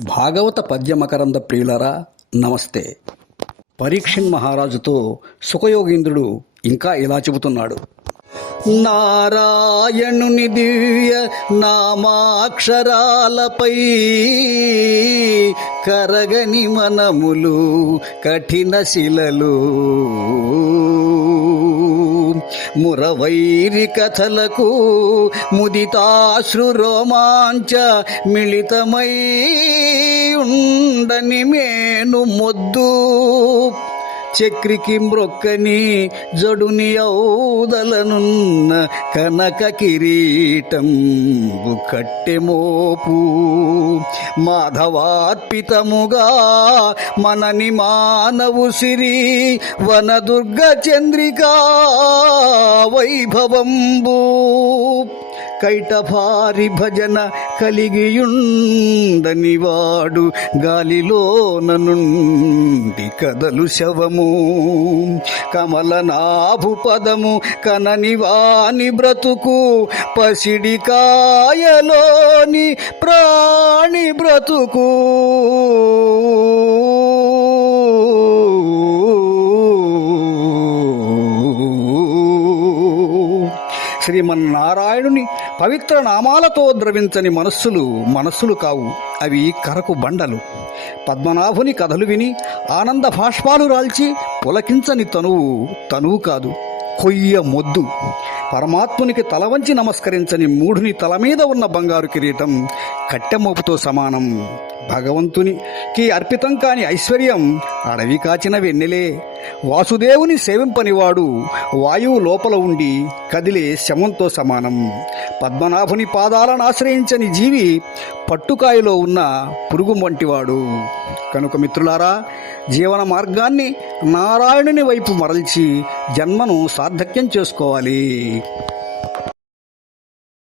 భాగవత పద్యమకరంద ప్రియులరా నమస్తే. పరీక్షణ్ మహారాజుతో సుఖయోగీంద్రుడు ఇంకా ఇలా చెబుతున్నాడు. నారాయణుని దివ్య నామాక్షరాలపై కరగని మనములు కఠిన శిలలు. మురవైరి కథలకు ముదితాశ్రు రోమాంచ మిళితమై ఉండని మేను మొద్దు. చక్రికి మ్రొక్కని జడుని ఔదలనున్న కనక కిరీటం కట్టెమోపు మాధవార్పితముగా మనని మానవు సిరి వనదుర్గ చంద్రికా వైభవంబు. కైటభారి భజన కలిగియుండని వాడు గాలిలోన కదలు శవము. కమలనాభు పదము కనని వాని బ్రతుకు పసిడి కాయలోని ప్రాణి బ్రతుకు. శ్రీమన్నారాయణుని పవిత్ర నామాలతో ద్రవించని మనస్సులు మనస్సులు కావు. అవి కరకు బండలు. పద్మనాభుని కథలు విని ఆనంద భాష్పాలు రాల్చి పులకించని తనువు తనువు కాదు కొయ్య మొద్దు. పరమాత్మునికి తల వంచి నమస్కరించని మూఢుని తల మీద ఉన్న బంగారు కిరీటం కట్టెమోపుతో సమానం. భగవంతునికి అర్పితం కాని ఐశ్వర్యం అడవి కాచిన వెన్నెలే. వాసుదేవుని సేవింపనివాడు వాయువు లోపల ఉండి కదిలే శమంతో సమానం. పద్మనాభుని పాదాలను ఆశ్రయించని జీవి పట్టుకాయలో ఉన్న పురుగు వంటివాడు. కనుక మిత్రులారా జీవన మార్గాన్ని నారాయణుని వైపు మరల్చి జన్మను సార్థక్యం చేసుకోవాలి.